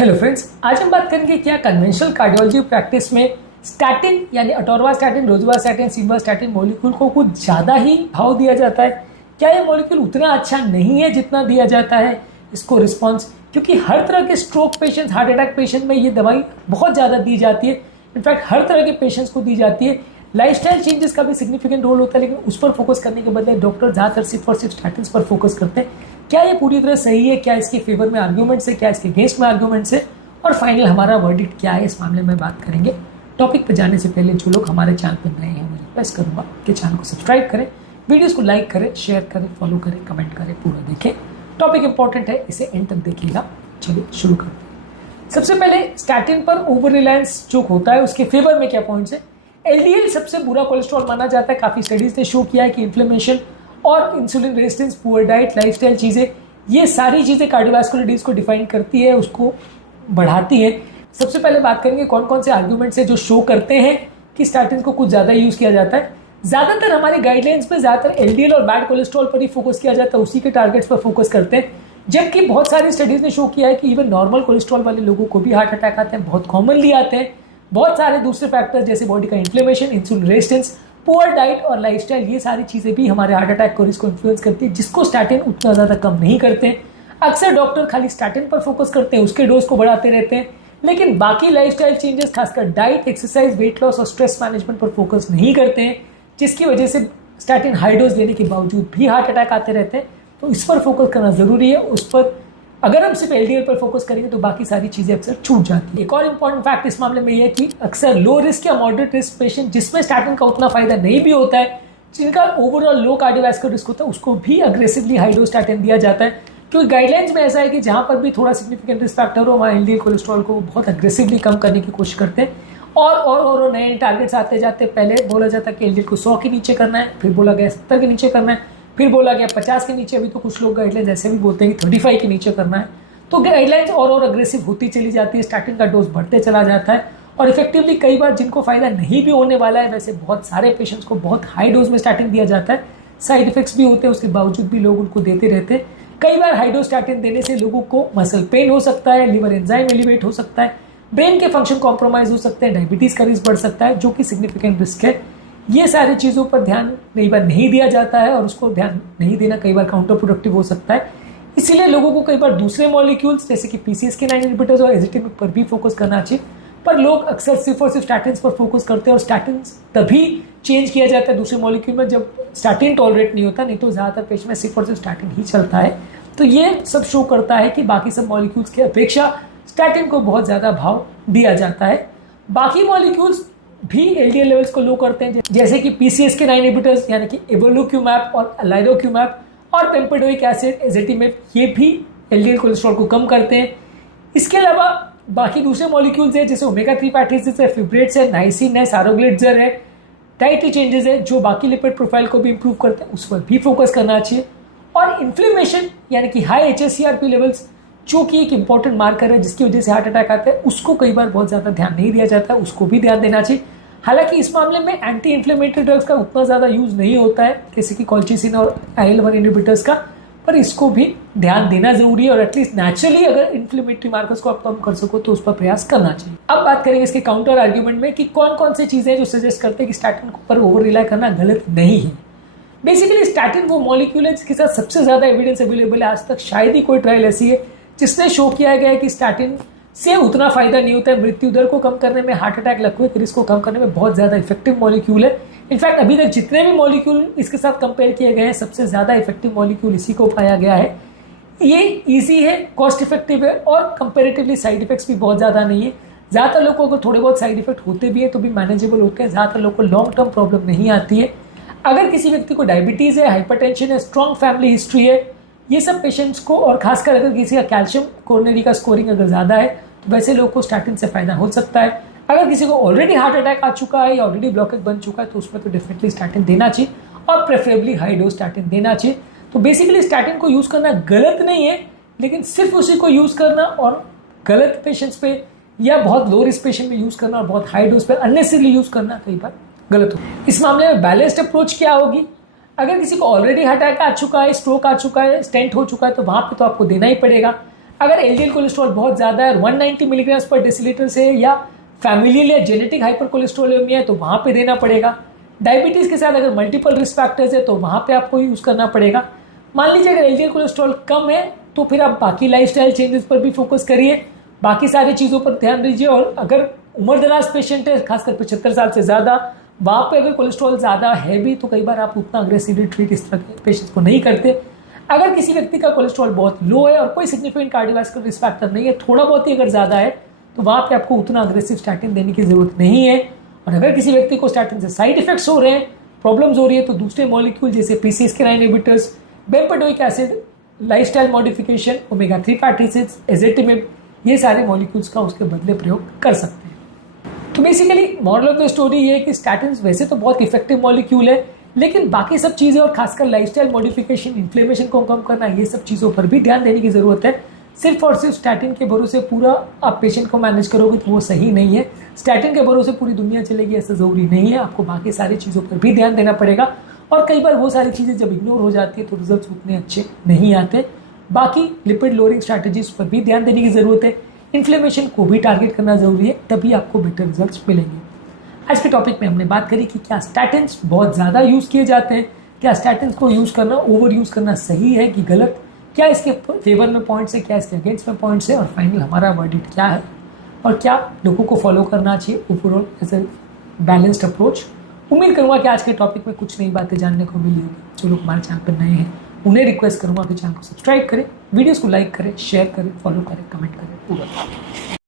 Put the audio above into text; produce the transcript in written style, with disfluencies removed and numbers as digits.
Hello friends, आज हम बात करेंगे क्या कन्वेंशनल कार्डियोलॉजी प्रैक्टिस में स्टैटिन यानी अटोरवास्टैटिन, रोजुवास्टैटिन, सिम्वास्टैटिन मॉलिक्यूल को कुछ ज़्यादा ही भाव दिया जाता है। क्या ये मॉलिक्यूल उतना अच्छा नहीं है जितना दिया जाता है इसको रिस्पॉन्स? क्योंकि हर तरह के stroke patients, heart attack patient में ये दवाई बहुत ज़्यादा दी जाती है। इनफैक्ट हर तरह के पेशेंट्स को दी जाती है। लाइफस्टाइल चेंजेस का भी सिग्निफिकेंट रोल होता है, लेकिन उस पर फोकस करने के बदले डॉक्टर ज़्यादातर सिर्फ और सिर्फ स्टैटिन्स पर फोकस करते हैं। क्या ये पूरी तरह सही है? क्या इसके फेवर में आर्ग्यूमेंट्स है, क्या इसके अगेंस्ट में आर्ग्यूमेंट्स है, और फाइनल हमारा वर्डिक्ट क्या है, इस मामले में बात करेंगे। टॉपिक पर जाने से पहले जो लोग हमारे चैनल पर नए हैं मैं रिक्वेस्ट करूँगा कि चैनल को सब्सक्राइब करें, वीडियोस को लाइक करें, शेयर करें, फॉलो करें, कमेंट करें, पूरा देखें। टॉपिक इंपॉर्टेंट है, इसे एंड तक देखिएगा। चलिए शुरू करते हैं। सबसे पहले स्टैटिन पर ओवर रिलायंस जो होता है उसके फेवर में क्या पॉइंट्स है। एलडीएल सबसे बुरा कोलेस्ट्रॉल माना जाता है। काफ़ी स्टडीज ने शो किया है कि इन्फ्लेमेशन और insulin resistance, poor diet, lifestyle चीज़ें, ये सारी चीज़ें कार्डियोवास्कुलर डिजीज को डिफाइन करती है, उसको बढ़ाती है। सबसे पहले बात करेंगे कौन कौन से आर्ग्यूमेंट्स है जो शो करते हैं कि स्टैटिन को कुछ ज़्यादा यूज़ किया जाता है। ज़्यादातर हमारे गाइडलाइंस में ज़्यादातर एलडीएल और बैड कोलेस्ट्रॉल पर ही फोकस किया जाता है, उसी के टारगेट्स पर फोकस करते हैं। जबकि बहुत सारी स्टडीज़ ने शो किया है कि इवन नॉर्मल कोलेस्ट्रॉल वाले लोगों को भी हार्ट अटैक आते हैं, बहुत कॉमनली आते हैं। बहुत सारे दूसरे फैक्टर्स जैसे बॉडी का inflammation, insulin resistance, poor diet और लाइफस्टाइल, ये सारी चीज़ें भी हमारे हार्ट अटैक को रिस्क को इन्फ्लुएंस करती है, जिसको स्टैटिन उतना ज़्यादा कम नहीं करते हैं। अक्सर डॉक्टर खाली स्टैटिन पर फोकस करते हैं, उसके डोज को बढ़ाते रहते हैं, लेकिन बाकी लाइफस्टाइल चेंजेस, खासकर डाइट, एक्सरसाइज, वेट लॉस और स्ट्रेस मैनेजमेंट पर फोकस नहीं करते हैं, जिसकी वजह से स्टैटिन हाई डोज लेने के बावजूद भी हार्ट अटैक आते रहते हैं। तो इस पर फोकस करना ज़रूरी है। उस पर अगर हम सिर्फ एलडीएल पर फोकस करेंगे तो बाकी सारी चीज़ें अक्सर छूट जाती है। एक और इंपॉर्टेंट फैक्ट इस मामले में यह है कि अक्सर लो रिस्क या मॉडरेट रिस्क पेशेंट जिसमें स्टैटिन का उतना फायदा नहीं भी होता है, जिनका ओवरऑल लो कार्डियोवास्कुलर रिस्क होता है, उसको भी अग्रेसिवली हाई डोज स्टैटिन दिया जाता है। क्योंकि गाइडलाइंस में ऐसा है कि जहाँ पर भी थोड़ा सिग्निफिकेंट रिस्क फैक्टर हो, वहाँ एलडीएल कोलेस्ट्रॉल को बहुत अग्रेसिवली कम करने की कोशिश करते हैं। और नए टारगेट्स आते जाते, पहले बोला जाता है कि एलडीएल को 100 के नीचे करना है, फिर बोला गया 70 के नीचे करना है, फिर बोला गया 50 के नीचे। अभी तो कुछ लोग गाइडलाइंस ऐसे भी बोलते हैं कि 35 के नीचे करना है। तो गाइडलाइंस और अग्रेसिव होती चली जाती है, स्टैटिन का डोज बढ़ते चला जाता है, और इफेक्टिवली कई बार जिनको फायदा नहीं भी होने वाला है, वैसे बहुत सारे पेशेंट्स को बहुत हाई डोज में स्टैटिन दिया जाता है। साइड इफेक्ट्स भी होते हैं, उसके बावजूद भी लोग उनको देते रहते हैं। कई बार हाई डोज स्टैटिन देने से लोगों को मसल पेन हो सकता है, लिवर एंजाइम एलिवेट हो सकता है, ब्रेन के फंक्शन कॉम्प्रोमाइज हो सकते हैं, डायबिटीज का रिस्क बढ़ सकता है, जो कि सिग्निफिकेंट रिस्क है। ये सारी चीज़ों पर ध्यान कई बार नहीं दिया जाता है, और उसको ध्यान नहीं देना कई बार काउंटर प्रोडक्टिव हो सकता है। इसीलिए लोगों को कई बार दूसरे मॉलिक्यूल्स जैसे कि PCSK9 इनहिबिटर्स और एजिटिमिब पर भी फोकस करना चाहिए, पर लोग अक्सर सिर्फ और सिर्फ स्टैटिन्स पर फोकस करते हैं। और स्टैटिन्स तभी चेंज किया जाता है दूसरे मॉलिक्यूल में जब स्टैटिन टॉलरेट नहीं होता, नहीं तो ज़्यादातर पेशेंट में सिर्फ और सिर्फ स्टैटिन ही चलता है। तो ये सब शो करता है कि बाकी सब मॉलिक्यूल्स की अपेक्षा स्टैटिन को बहुत ज़्यादा भाव दिया जाता है। बाकी मॉलिक्यूल्स भी एलडीएल लेवल्स को लो करते हैं, जैसे कि PCSK9 इनहिबिटर्स यानी कि एवोलुक्यूमैब और लाइरोक्यूमैब और पेम्पेडोइक एसिड, एजिटिमिब, ये भी एलडीएल कोलेस्ट्रॉल को कम करते हैं। इसके अलावा बाकी दूसरे मॉलिक्यूल्स हैं जैसे ओमेगा 3 फैटी एसिड्स है, फिब्रेट्स है, नाइसिन है, सारोग्लिट्जर है, डाइटरी चेंजेस है जो बाकी लिपिड प्रोफाइल को भी इंप्रूव करते हैं, उस पर भी फोकस करना चाहिए। और इन्फ्लेमेशन यानी कि हाई HSCRP लेवल्स, जो कि एक इंपॉर्टेंट मार्कर है जिसकी वजह से हार्ट अटैक आता है, उसको कई बार बहुत ज़्यादा ध्यान नहीं दिया जाता है, उसको भी ध्यान देना चाहिए। हालांकि इस मामले में एंटी इन्फ्लेमेटरी ड्रग्स का उतना ज़्यादा यूज़ नहीं होता है जैसे कि कॉल्चिसिन और IL-1 इनहिबिटर्स का, पर इसको भी ध्यान देना जरूरी है। और एटलीस्ट नेचुरली अगर इन्फ्लेमेटरी मार्कर्स को आप कम कर सको तो उस पर प्रयास करना चाहिए। अब बात करेंगे इसके काउंटर आर्ग्यूमेंट में कि कौन कौन से चीज़ें जो सजेस्ट करते हैं कि स्टैटिन पर ओवर रिलाई करना गलत नहीं है। बेसिकली स्टैटिन वो मॉलिक्यूल है जिसके साथ सबसे ज़्यादा एविडेंस अवेलेबल है। आज तक शायद ही कोई ट्रायल ऐसी है जिसने शो किया गया है कि स्टैटिन से उतना फायदा नहीं होता है। मृत्यु दर को कम करने में, हार्ट अटैक लगने के रिस्क को कम करने में बहुत ज़्यादा इफेक्टिव मॉलिक्यूल है। इनफैक्ट अभी तक जितने भी मॉलिक्यूल इसके साथ कंपेयर किए गए हैं, सबसे ज़्यादा इफेक्टिव मॉलिक्यूल इसी को पाया गया है। ये ईजी है, कॉस्ट इफेक्टिव है, और कंपेरेटिवली साइड इफेक्ट्स भी बहुत ज़्यादा नहीं है। ज़्यादातर लोगों को थोड़े बहुत साइड इफेक्ट होते भी हैं तो भी मैनेजेबल होते हैं। ज़्यादातर लोगों को लॉन्ग टर्म प्रॉब्लम नहीं आती है। अगर किसी व्यक्ति को डायबिटीज़ है, हाइपरटेंशन है, स्ट्रॉन्ग फैमिली हिस्ट्री है, ये सब पेशेंट्स को, और खासकर अगर किसी का कैल्शियम कोरोनरी का स्कोरिंग अगर ज़्यादा है, तो वैसे लोगों को स्टैटिन से फायदा हो सकता है। अगर किसी को ऑलरेडी हार्ट अटैक आ चुका है या ऑलरेडी ब्लॉकेज बन चुका है तो उसमें तो डेफिनेटली स्टैटिन देना चाहिए, और प्रेफरेबली हाई डोज स्टैटिन देना चाहिए। तो बेसिकली स्टैटिन को यूज़ करना गलत नहीं है, लेकिन सिर्फ उसी को यूज़ करना और गलत पेशेंट्स पे या बहुत लो रिस्क पेशेंट में यूज़ करना और बहुत हाई डोज पे अननेसेसरली यूज़ करना कई बार गलत हो। इस मामले में बैलेंस्ड अप्रोच क्या होगी? अगर किसी को ऑलरेडी हार्ट अटैक आ चुका है, स्ट्रोक आ चुका है, स्टेंट हो चुका है, तो वहाँ पे तो आपको देना ही पड़ेगा। अगर एलडीएल कोलेस्ट्रॉल बहुत ज़्यादा है, 190 मिलीग्राम पर डेसीलीटर से या फैमिलियल या जेनेटिक हाइपर कोलेस्ट्रोलेमिया है तो वहाँ पे देना पड़ेगा। डायबिटीज़ के साथ अगर मल्टीपल रिस्क फैक्टर्स है तो वहाँ पे आपको यूज़ करना पड़ेगा। मान लीजिए अगर एलडीएल कोलेस्ट्रॉल कम है तो फिर आप बाकी लाइफस्टाइल चेंजेस पर भी फोकस करिए, बाकी सारी चीज़ों पर ध्यान दीजिए। और अगर उम्र दराज पेशेंट है, खासकर 75 साल से ज़्यादा, वहाँ पे अगर कोलेस्ट्रॉल ज़्यादा है भी तो कई बार आप उतना अग्रेसिवली ट्रीट इस तरह के पेशेंट्स को नहीं करते। अगर किसी व्यक्ति का कोलेस्ट्रॉल बहुत लो है और कोई सिग्निफिकेंट कार्डियोवास्कुलर रिस्क फैक्टर नहीं है, थोड़ा बहुत ही अगर ज़्यादा है, तो वहाँ पे आपको उतना अग्रेसिव स्टैटिन देने की ज़रूरत नहीं है। और अगर किसी व्यक्ति को स्टैटिन से साइड इफेक्ट्स हो रहे हैं, प्रॉब्लम्स हो रही है, तो दूसरे मॉलिक्यूल जैसे PCSK9 inhibitors, bempedoic acid, lifestyle modification, omega 3 fatty acids, ezetimibe, ये सारे मॉलिक्यूल्स का उसके बदले प्रयोग कर सकते हैं। तो basically moral of the story ये है कि स्टैटिन वैसे तो बहुत इफेक्टिव मॉलिक्यूल है, लेकिन बाकी सब चीज़ें और खासकर लाइफस्टाइल मॉडिफिकेशन, इन्फ्लेमेशन को कम करना, ये सब चीज़ों पर भी ध्यान देने की ज़रूरत है। सिर्फ और सिर्फ स्टैटिन के भरोसे पूरा आप पेशेंट को मैनेज करोगे तो वो सही नहीं है। स्टैटिन के भरोसे पूरी दुनिया चलेगी ऐसा ज़रूरी नहीं है, आपको बाकी सारी चीज़ों पर भी ध्यान देना पड़ेगा। और कई बार वो सारी चीज़ें जब इग्नोर हो जाती है तो रिजल्ट उतने अच्छे नहीं आते। बाकी लिपिड लोअरिंग स्ट्रैटेजीज पर भी ध्यान देने की ज़रूरत है। इन्फ्लेमेशन को भी टारगेट करना ज़रूरी है, तभी आपको बेटर रिजल्ट्स मिलेंगे। आज के टॉपिक में हमने बात करी कि क्या स्टैटिन्स बहुत ज़्यादा यूज़ किए जाते हैं, क्या स्टैटिन्स को यूज़ करना, ओवर यूज़ करना सही है कि गलत, क्या इसके फेवर में पॉइंट्स है, क्या इसके अगेंस्ट में पॉइंट्स है, और फाइनल हमारा वर्डिक्ट क्या है और क्या लोगों को फॉलो करना चाहिए overall as a balanced approach. उम्मीद करूँगा कि आज के टॉपिक में कुछ नई बातें जानने को मिली होगी। जो लोग हमारे चैनल पर नए हैं उन्हें रिक्वेस्ट करूँगा कि चैनल को सब्सक्राइब करें, वीडियोज़ को लाइक करें, शेयर करें, फॉलो करें, कमेंट करें पूरा।